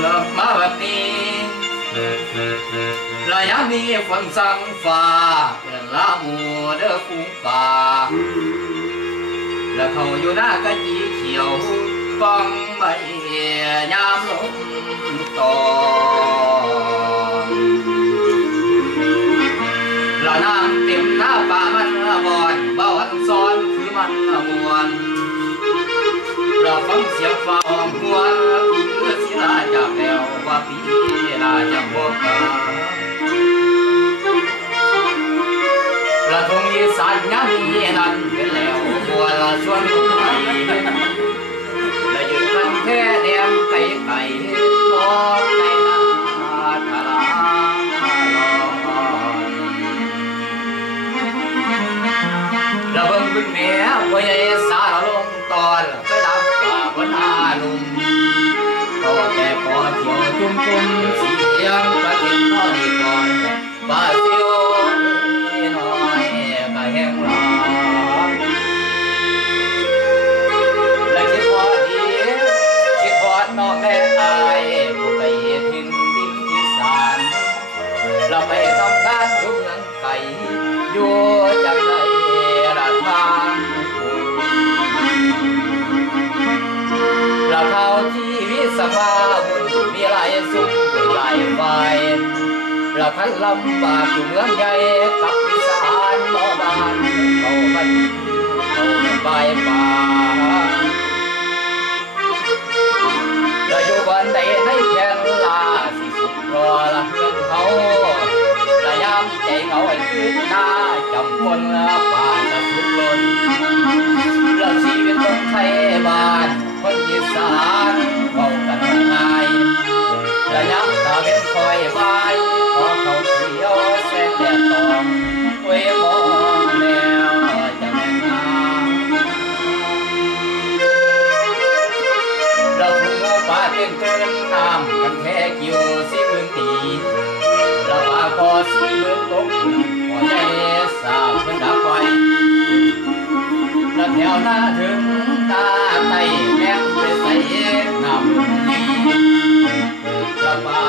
เลิกมาแบบนี้ระยะนี้ฝนสั่งฟ้าเดินละหมูเด้อฟุ้งป่าแล้วเขาอยู่หน้ากะจีเขียวกองใบยามลมตอนละน้ำเต็มหน้าป่ามันบอนบ่อนซ้อนคือมันมวนเราฟังเสียงฟ้าห้องหวนคือศิลาจากแล้วว่าปีลาจะพบกันละทงอีสานย้ำนี้นั้นเป็นแล้วบัวละชวนลูกไปละยืนกันแค่แดมไก่ไก่ลอกในนาทาราลอนละเบิ่งบึ้งแม่บัวใหญ่สาลงตอนไปดับป่าบนอาลุมก็แต่พอเที่ยวจุ่มเสียงประเทศพ่อดีก่อนบาซิโอน้อยก็แห้งร้อนและคิดพอดีคิดพอน้องแม่อายผู้ไปทิ้งดินอีสานเราไปทำงานอยู่เมืองไกลอยู่จังไรละทางเราเข้าที่วิสมาบุญมีหลายสุขหลายไฟเราพันลำบากอยู่เมืองใหญ่กับวิสานนอบานเขาพันเขาใบป่าเราอยู่บ้านใดในแผ่นลาสิสุขรอละเพื่อนเขาระยำใจเขาให้ขึ้นหน้าจำคนป่าจะสุดล้นเราชีวิตคนไทยบ้านคนอีสานเบากันง่ายระยำตาเป็นคอยบายพอเขาเขียวแสงแดดตองเว้ยมองแล้วจะแม่งามเราพุ่งป่าเต้นเต้นน้ำกันแค่กิ้วสีมือตีเราป่าคอสีมือตกพอใจสาวเป็นดักไฟแล้วแถวหน้าถึงตาไตแม่ไปใส่น้ำดีแล้วป่า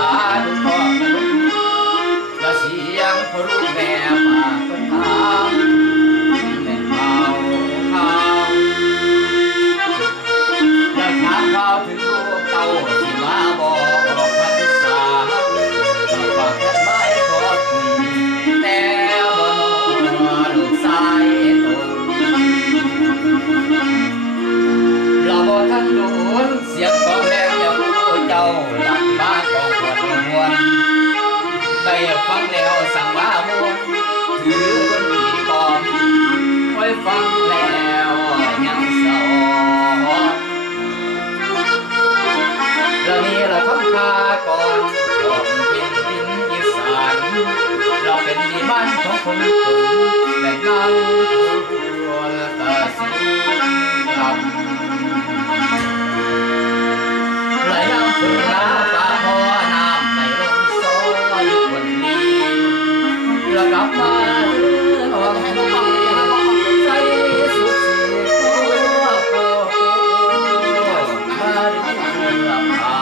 ดูพ่อกระลุกแล้วเสียงพรุแม่ป่าคนถามแม่เมาข้าวแล้วถามข้าวถึงลูกเต่าที่มาบอกพรรษาแล้วฝากกันไม้ขอคุยแต่บ่นอนลูกสายตนเราบ่ทันโดนเสียงของแรงอย่าผู้เจ้าหลับมาของปวดหัวได้ฟังแล้วสั่งว่ามวนถือคนที่ปอมไว้ฟังแล้วยังสอนเรานี่เราทำคาก่อนบอกเป็นดินอีสานเราเป็นดีบ้านของคนตุ่มแต่นั่งตัวตาสีดำไหลน้ำฝนน้ำตาพอน้ำไม่ลงโซ่อยู่คนนี้แล้วกลับมาออกใจสุดสีตัวโกมาดึงลำพา